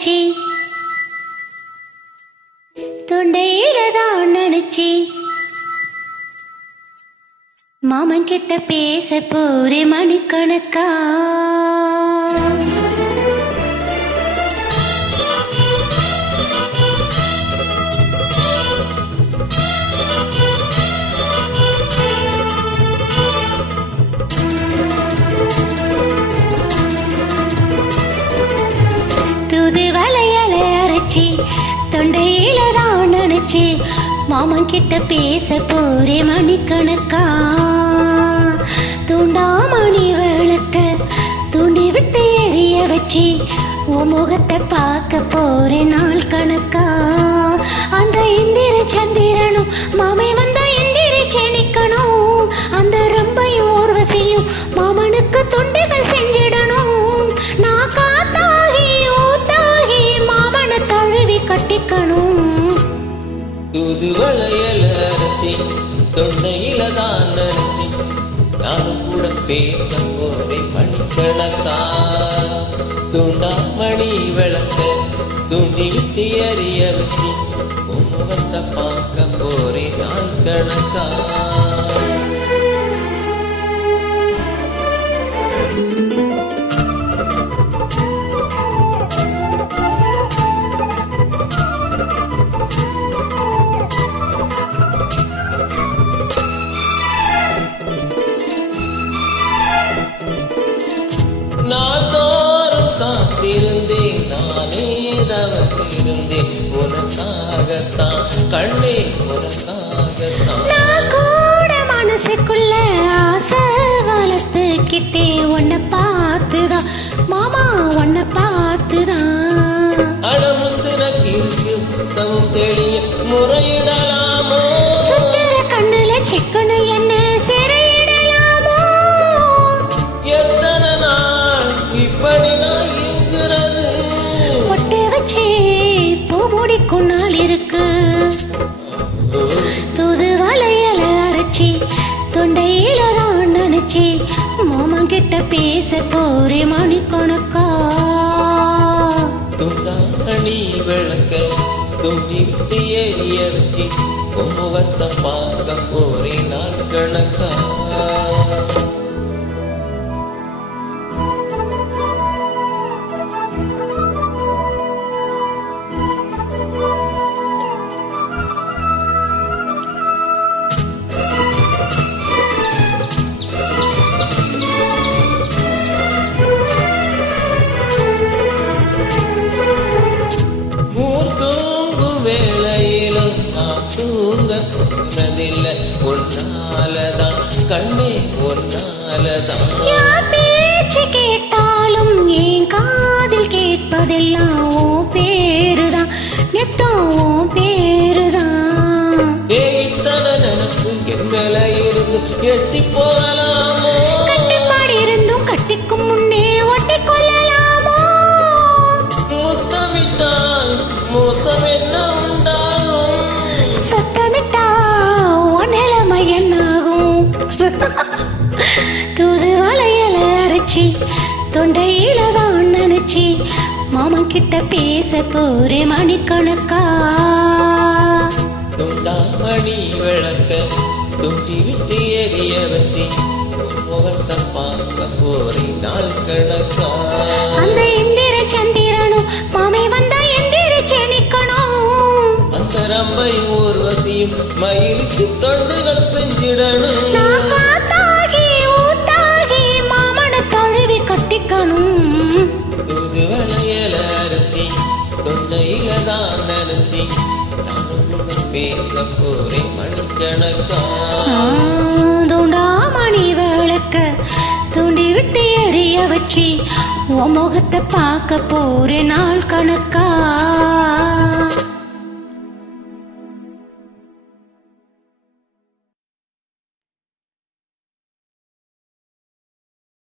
அரைச்சி தொண்டையில தான் நினைச்சி மாமன் கிட்ட பேச போரே மணிக்கணக்கா. தொண்டையில தான் நினைச்சி மாமன் கிட்ட பேச போரே மணிக்கணக்கா. தூண்டாமணி விளக்க தூண்டி விட்டு எரிய வச்சு உன் முகத்தை பார்க்க போரே நாள் கணக்கா. அந்த இந்திர சந்திரனும் மாமை வந்த இந்திரி செணிக்கணும். அந்த ரொம்பையும் ஊர்வசியும் மாமனுக்கு தொண்டுகள் செஞ்சிடணும். நான் காத்தாகி ஊத்தாகி மாமனை தழுவி கட்டிக்கணும். தூது வளையல அரைச்சி தொண்டையில தான் நினைச்சி நானும் கூட பேச போறேன் மணிக்கணக்கா. தூண்டாமணி விளக்க தூண்டி விட்டு எறிய வச்சு உன் முகத்தை பார்க்க போறேன் நாள் கணக்கா. நாள்தோறும் காத்திருந்தேன் நானே தவறிருந்தேன் உனக்காகத்தான் கண்ணே உனக்காகத்தான். நான் கூட மனசுக்குள்ள ஆசை வளர்த்துக்கிட்டே உன்னை பார்த்துதான் மாமா உன்னை பார்த்துதான். அடமுந்திரக்கு இருக்கு முத்தமும் தெளிய முறையிடலாமோ. சுத்திர கண்ணுல சிக்கனு என்ன சிறையிடலாமோ. எத்தனை நாள் இப்படி நான் இருக்கிறது. பொட்டு வச்சு பூ முடிக்கும் நாள் இருக்கு. தூது வளையல அரைச்சி தொண்டையில தான் நினைச்சி மாமன் கிட்ட பேச போரே மணிக்கணக்கா. துண்டாமணி விளக்க துண்டி விட்டு எரிய வச்சு உன் முகத்தை பார்க்க போறேன் நாள் கணக்கா. உன்னாலதான் கண்ணே உன்னாலதான். பேச்சு கேட்டாலும் என் காதில் கேட்பதெல்லாம் உன் பேருதான் நெத்தம் உன் பேருதான். இத்தனை நினைப்பு எங்கள இருந்து எட்டி போகலாமோ. கட்டுப்பாடு இருந்தும் கட்டிக்கும் முன்னே ஒட்டி கொள்ளலாமோ. முத்தமிட்டால் மோசம் என்ன உண்டாகும். சத்தமிட்டா உன் நிலைமை என்னாகும். தூது வளையல அரைச்சி தொண்டையில தான் நினைச்சி மாமன் கிட்ட பேச போரே மணிக்கணக்கா. துண்டாமணி விளக்க துண்டி விட்டு எரிய வச்சு முகத்தை பார்க்க போறேன் நாள் கணக்கா. அந்த இந்திர சந்திரனும் மாமை வந்தா எந்திரி செணிக்கணும். அந்த ரம்பை ஊர்வசியும் மயிலுக்கு தொண்டுகள் செஞ்சிடணும். நான் காத்தாகி ஊத்தாகி மாமனை தழுவி கட்டிக்கணும். தூது வளையல அரைச்சி தொண்டையில தான் நினைச்சி நானும் பேச போறேன் மணிக்கணக்கா. தூண்டாமணி விளக்க தூண்டி விட்டு எரிய வச்சு உன் முகத்தை பார்க்க போறே நாள் கணக்கா.